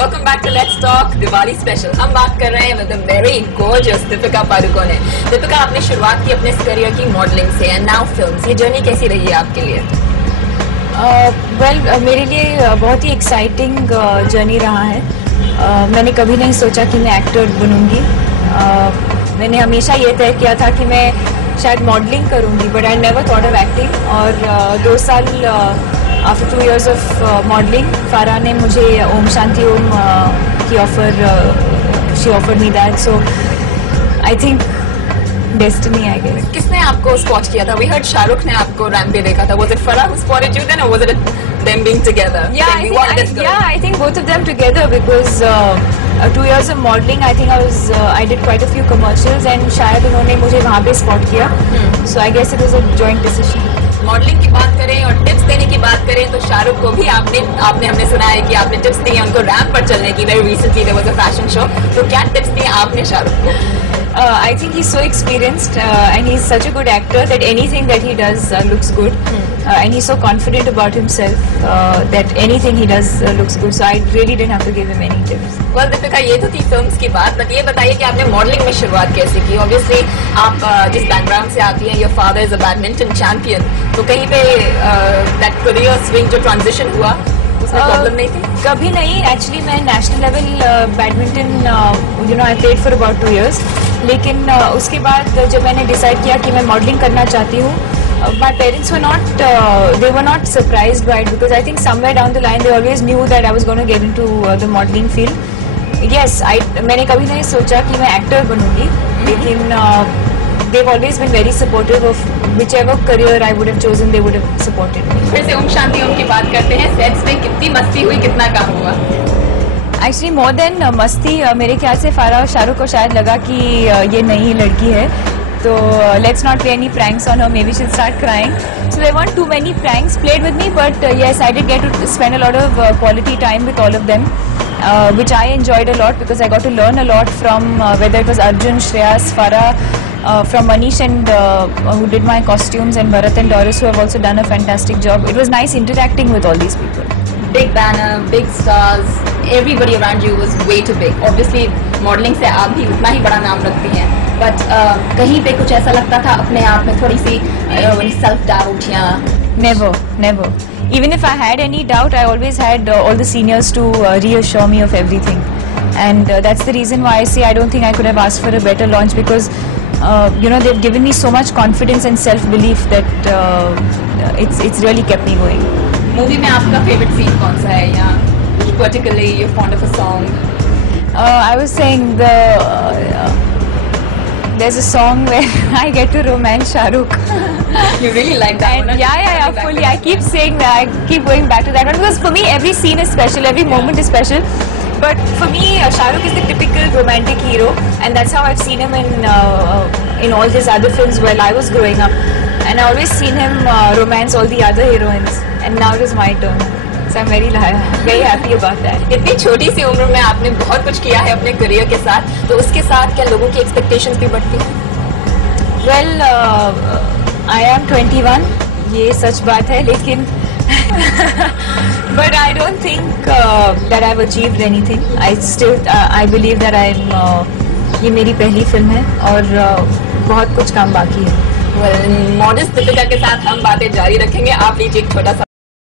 Welcome back to let's talk Diwali special. हम बात कर रहे हैं with the very gorgeous Deepika Padukone. Deepika, आपने शुरुआत की अपने करियर की मॉडलिंग से एंड नाउ फिल्म्स। ये जर्नी कैसी रही है आपके लिए? मेरे लिए बहुत ही एक्साइटिंग जर्नी रहा है। मैंने कभी नहीं सोचा कि मैं एक्टर बनूंगी। मैंने हमेशा ये तय किया था कि मैं शायद मॉडलिंग करूंगी, but I never thought of acting. और 2 साल आफ्टर 2 years ऑफ मॉडलिंग, फारा ने मुझे ओम शांति ओम की she offered me that, so I think destiny I guess. किसने आपको स्पॉट किया था? वी हर्ड शाहरुख ने आपको रैंप पे देखा था। Was it Farah who spotted you then or was it them being together? I think both of them together because 2 years of modeling, I think I did quite a few commercials and शायद उन्होंने मुझे वहाँ पे spot किया, so I guess it was a joint decision. Modelling की बात करें और टिप्स देने की बात करें तो शाहरुख को भी आपने हमने सुना है कि आपने टिप्स दिए उनको रैंप पर चलने की। Very recently there was a fashion show, तो क्या टिप्स दिए आपने शाहरुख को? I think he's so experienced and he's such a good actor that anything that he does looks good, and he's so confident about himself that anything he does looks good, so I really didn't have to give him any tips. Well, Deepika, ये तो थी films की बात, but ये बताइए कि आपने modelling में शुरुआत कैसे की? ऑब्वियसली आप जिस बैकग्राउंड से आती हैं, your father is a badminton champion, तो कहीं पे दैट करियर स्विंग जो ट्रांजिशन हुआ उसमें प्रॉब्लम नहीं थी? कभी नहीं। एक्चुअली मैं national level badminton I played for about 2 years, लेकिन उसके बाद जब मैंने डिसाइड किया कि मैं मॉडलिंग करना चाहती हूँ, my parents were not surprised by it because I think somewhere down the line they always knew that I was going to get into the modeling field. Yes, मैंने कभी नहीं सोचा कि मैं एक्टर बनूंगी, लेकिन they've always been very supportive of whichever career I would have chosen. They would have supported me. फिर से ओम शांति ओम की बात करते हैं। सेट्स में कितनी मस्ती हुई, कितना काम हुआ? Actually more than मस्ती, मेरे ख्याल से फारा और शाहरुख को शायद लगा कि ये नई लड़की है, तो let's not play any pranks on her, maybe she'll start crying. So there weren't too many pranks played with me, but yes, I did get to spend a lot of quality time with all of them, which I enjoyed a lot because I got to learn a lot from whether it was Arjun, Shreyas, Farah, from Manish and who did my costumes, and Bharat and Doris who have also done a fantastic job. It was nice interacting with all these people. Big banner, big stars, everybody around you was way too big. Obviously modeling से आप भी उतना ही बड़ा नाम रखती हैं, but कहीं पे कुछ ऐसा लगता था अपने आप में थोड़ी सी self doubt या? Never. Even if I had any doubt, I always had all the seniors to reassure me of everything, and that's the reason why I say I don't think I could have asked for a better launch because they've given me so much confidence and self-belief that it's really kept me going. Movie में आपका favourite scene कौन सा है, या particularly you're fond of a song? I was saying there's a song where I get to romance Shahrukh. You really like that one? Yeah, fully. I keep saying that. I keep going back to that one because for me every scene is special, every moment is special. But for me, Shahrukh is the typical romantic hero, and that's how I've seen him in all these other films while I was growing up. And I always seen him romance all the other heroines, and now it is my turn. So I'm very happy about that. इतनी छोटी सी उम्र में आपने बहुत कुछ किया है अपने करियर के साथ, तो उसके साथ क्या लोगों की एक्सपेक्टेशंस भी बढ़ती हैं? Well, I am 21. ये सच बात है, लेकिन but I don't think that I've achieved anything. I believe that ये मेरी पहली फिल्म है और बहुत कुछ काम बाकी है। मॉडर्न दीपिका के साथ हम बातें जारी रखेंगे। आप लीजिए एक छोटा सा